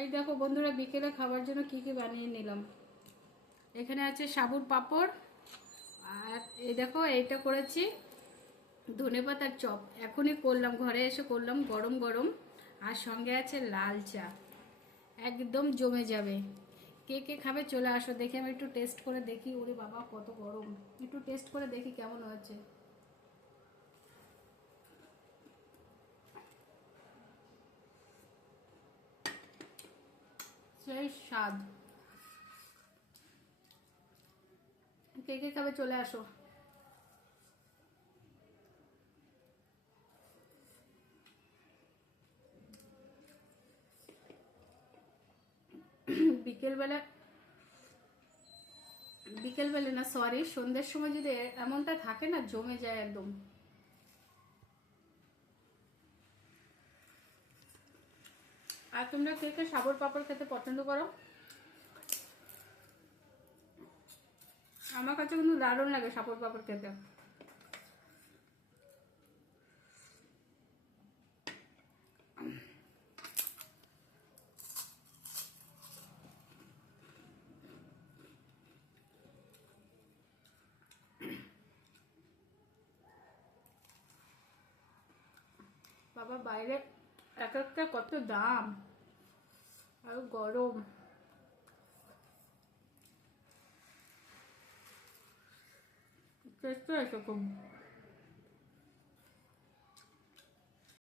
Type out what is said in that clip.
এই দেখো বন্ধুরা, বিকেলে খাবার জন্য কি কি বানিয়ে নিলাম। এখানে আছে সাবুর পাঁপড়, আর এই দেখো এইটা করেছি ধনেপাতার চপ। এখনই করলাম, ঘরে এসে করলাম, গরম গরম। আর সঙ্গে আছে লাল চা, একদম জমে যাবে। কে কে খাবে চলে আসো, দেখি আমি একটু টেস্ট করে দেখি। ওরে বাবা কত গরম, একটু টেস্ট করে দেখি কেমন হয়েছে। সেই স্বাদ। কে কে খাবে চলে আসো। বিকেলবেলা, বিকেলবেলা না সরি, সন্ধ্যের সময় যদি এমনটা থাকে না, জমে যায় একদম। আর তোমরা কে কে সাবর পাপড় খেতে পছন্দ করো? আমার কাছে কিন্তু দারুণ লাগে সাবর পাপড় খেতে। বাবা বাইরে এক একটা কত দাম, আর গরম। চেষ্টা এসে খুব